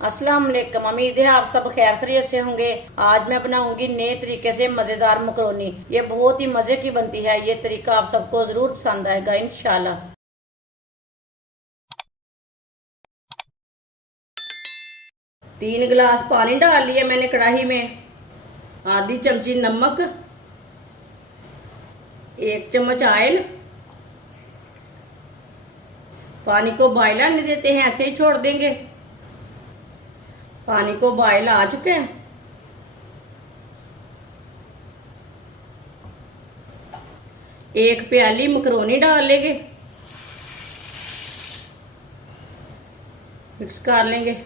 अस्सलाम वालेकुम। उम्मीद है आप सब खैर खैरियत से होंगे। आज मैं बनाऊंगी नए तरीके से मजेदार मकरोनी। ये बहुत ही मजे की बनती है। ये तरीका आप सबको जरूर पसंद आएगा इंशाल्लाह। 3 गिलास पानी डाल लिया मैंने कढ़ाई में। आधी चमची नमक, 1 चम्मच ऑयल। पानी को बॉयल आने देते हैं, ऐसे ही छोड़ देंगे। पानी को बॉयल आ चुके हैं। एक प्याली मकरोनी डाल लेंगे, मिक्स कर लेंगे।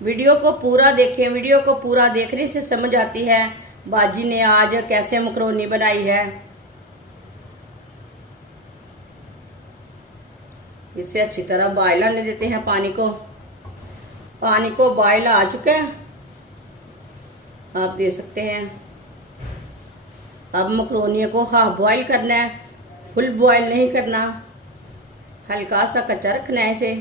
वीडियो को पूरा देखें, वीडियो को पूरा देखने से समझ आती है बाजी ने आज कैसे मकरोनी बनाई है। इसे अच्छी तरह बॉयल आने देते हैं पानी को। पानी को बॉयल आ चुका है, आप देख सकते हैं। अब मकरोनियों को हाफ बॉयल करना है, फुल बॉयल नहीं करना, हल्का सा कच्चा रखना है इसे।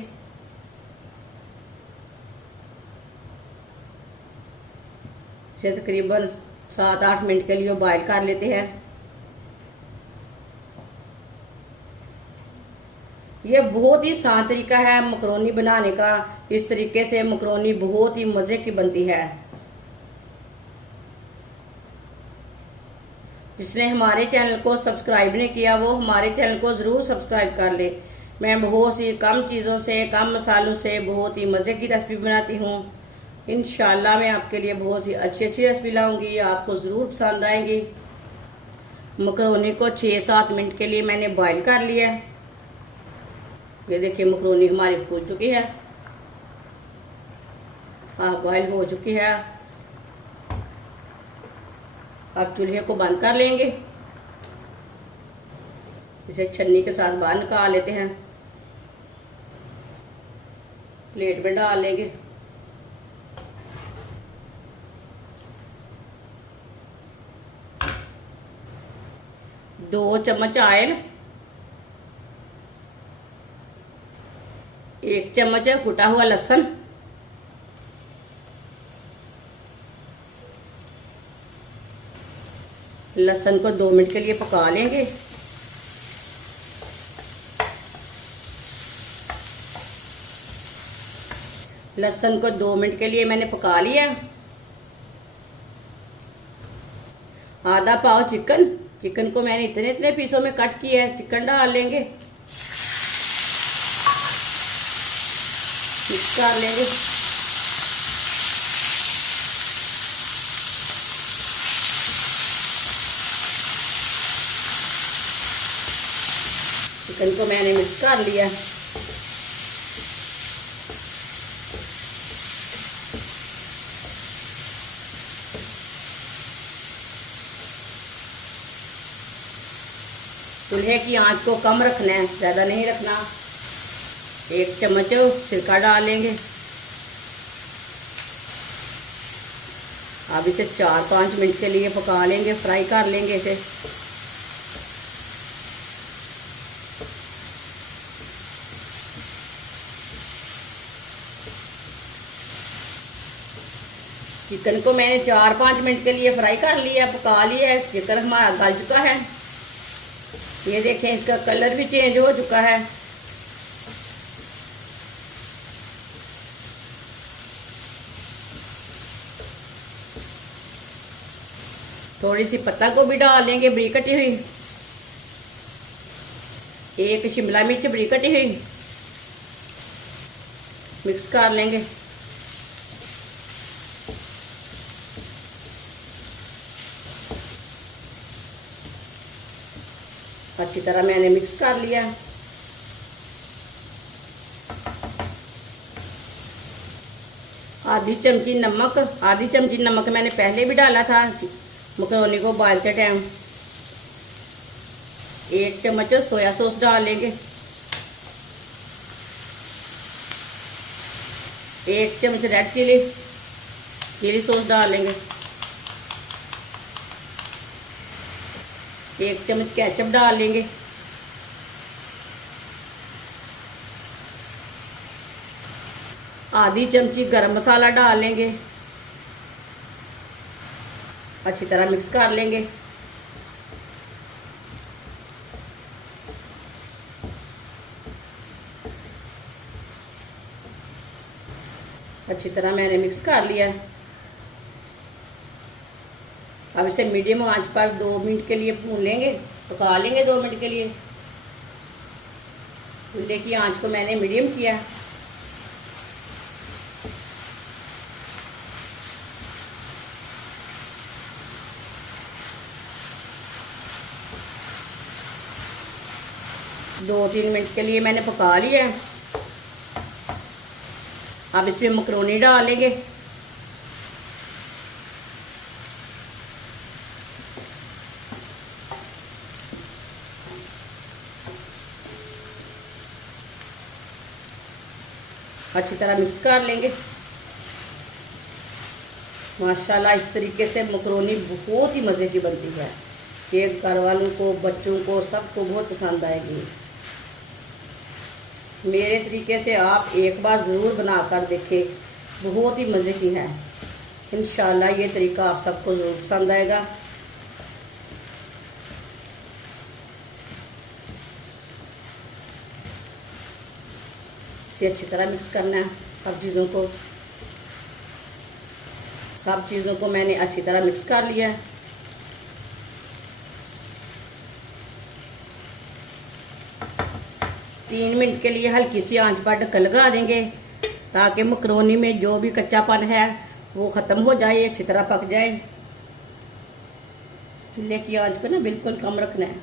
इसे तकरीबन 7-8 मिनट के लिए बॉयल कर लेते हैं। ये बहुत ही आसान तरीका है मकरोनी बनाने का। इस तरीके से मकरोनी बहुत ही मजे की बनती है। जिसने हमारे चैनल को सब्सक्राइब नहीं किया वो हमारे चैनल को जरूर सब्सक्राइब कर ले। मैं बहुत सी कम चीज़ों से, कम मसालों से बहुत ही मज़े की रेसिपी बनाती हूँ। इंशाल्लाह मैं आपके लिए बहुत सी अच्छी अच्छी रेसिपी लाऊंगी, आपको ज़रूर पसंद आएंगी। मकरोनी को 6-7 मिनट के लिए मैंने बॉईल कर लिया है। ये देखिए मकरोनी हमारी फूल चुकी है, हाफ बॉईल हो चुकी है। अब चूल्हे को बंद कर लेंगे। इसे छन्नी के साथ बाहर निकाल लेते हैं, प्लेट में डाल लेंगे। दो चम्मच ऑयल, 1 चम्मच कुटा हुआ लहसुन, लहसुन को 2 मिनट के लिए पका लेंगे। लहसुन को 2 मिनट के लिए मैंने पका लिया। आधा पाव चिकन, चिकन को मैंने इतने इतने पीसों में कट किया है। चिकन डाल लेंगे, मिक्स कर लेंगे। चिकन को मैंने मिक्स कर लिया। चूल्हे की आंच को कम रखना है, ज़्यादा नहीं रखना। 1 चम्मच सिरका डाल लेंगे। अब इसे 4-5 मिनट के लिए पका लेंगे, फ्राई कर लेंगे इसे। चिकन को मैंने 4-5 मिनट के लिए फ्राई कर लिया, पका लिया है। चिकन हमारा गल चुका है। ये देखें इसका कलर भी चेंज हो चुका है। थोड़ी सी पत्ता गोभी डाल लेंगे बरीक कटी हुई, 1 शिमला मिर्च बरीक कटी हुई, मिक्स कर लेंगे। अच्छी तरह मैंने मिक्स कर लिया। आधी चमची नमक मैंने पहले भी डाला था मकरोनी को उबालते टाइम। 1 चम्मच सोया सॉस डाल लेंगे, 1 चम्मच रेड चिली सॉस डाल लेंगे, 1 चम्मच केचप डाल लेंगे, आधी चमची गरम मसाला डाल लेंगे, अच्छी तरह मिक्स कर लेंगे। अच्छी तरह मैंने मिक्स कर लिया। अब इसे मीडियम आंच पर 2 मिनट के लिए भून लेंगे, पका लेंगे 2 मिनट के लिए। चूल्हे की आंच को मैंने मीडियम किया। दो 3 मिनट के लिए मैंने पका लिया है। अब इसमें मकरोनी डालेंगे। अच्छी तरह मिक्स कर लेंगे। माशाल्लाह इस तरीके से मकरोनी बहुत ही मज़े की बनती है। ये घर वालों को, बच्चों को, सबको बहुत पसंद आएगी। मेरे तरीके से आप एक बार ज़रूर बना कर देखें, बहुत ही मज़े की है। इंशाल्लाह ये तरीका आप सबको ज़रूर पसंद आएगा। इसे अच्छी तरह मिक्स करना है। सब चीज़ों को मैंने अच्छी तरह मिक्स कर लिया है। तीन मिनट के लिए हल्की सी आंच पर ढक्कन लगा देंगे, ताकि मकरोनी में जो भी कच्चापन है वो ख़त्म हो जाए, अच्छी तरह पक जाए। चूल्हे की आंच को ना बिल्कुल कम रखना है।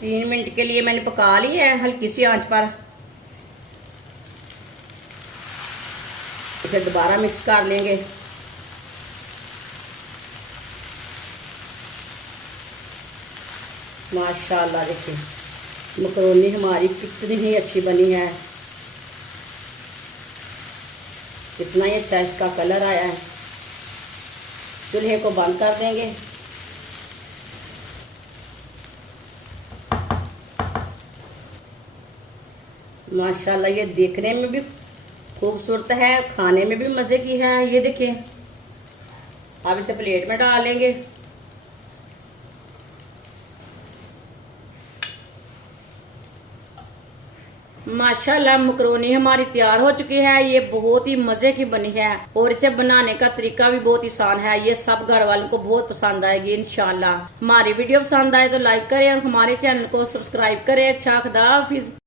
3 मिनट के लिए मैंने पका लिया है हल्की सी आंच पर। इसे दोबारा मिक्स कर लेंगे। माशाल्लाह देखिए मकरोनी हमारी कितनी ही अच्छी बनी है, कितना ही अच्छा इसका कलर आया है। चूल्हे को बंद कर देंगे। माशाल्लाह ये देखने में भी खूबसूरत है, खाने में भी मज़े की है। ये देखिए, अब इसे प्लेट में डाल लेंगे। माशाल्लाह मकरोनी हमारी तैयार हो चुकी है। ये बहुत ही मज़े की बनी है और इसे बनाने का तरीका भी बहुत आसान है। ये सब घर वालों को बहुत पसंद आएगी इंशाल्लाह। हमारी वीडियो पसंद आए तो लाइक करें और हमारे चैनल को सब्सक्राइब करें। अच्छा, खुदा हाफिज़।